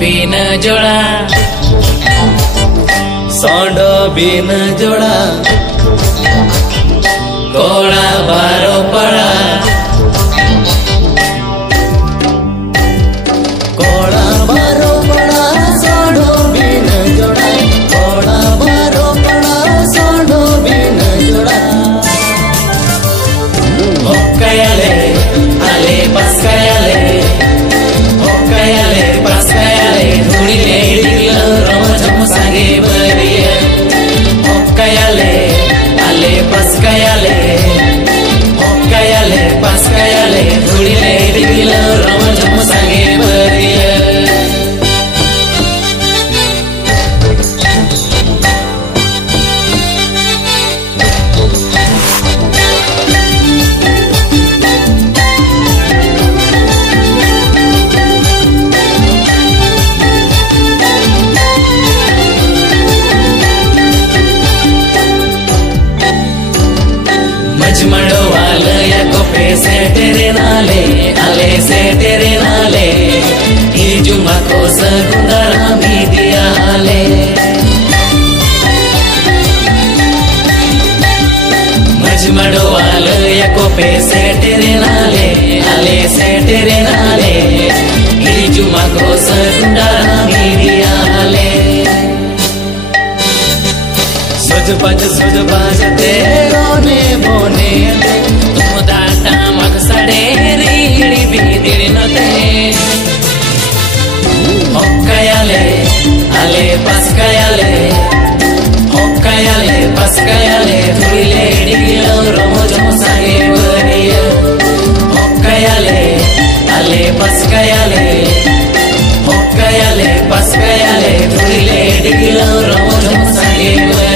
बिन जोड़ा सांड बिन जोड़ा कोड़ा बारो पड़ा कोड़ा बारो पड़ा सांड बिन जोड़ा कोड़ा बारो पड़ा सांड बिन जोड़ा होकयाले आले पासकायाले होकयाले पासकायाले धुड़ीले डिगलो रमझम सागे बरिया होकयाले आले पासकायाले होकयाले पासकायाले धुड़ीले डिगलो रमझम सागे बरिया मजमड़ो वाले या को पैसे तेरे नाले आले से तेरे नाले इजुमा को सगुंदरा मी दिया आले मजमड़ो वाले या को पैसे तेरे नाले आले से तेरे नाले इजुमा को सगुंदरा मी दिया आले सुज बाज तेरो ने बोने तुम दाता मकसड़े रीड़ी बीदिर नते होकयाले आले पासकायाले होकयाले पासकायाले धुड़ीले डिगलो रमझम सागे बरिया होकयाले आले पासकायाले होकयाले पासकायाले धुड़ीले डिगलो रमझम सागे बरिया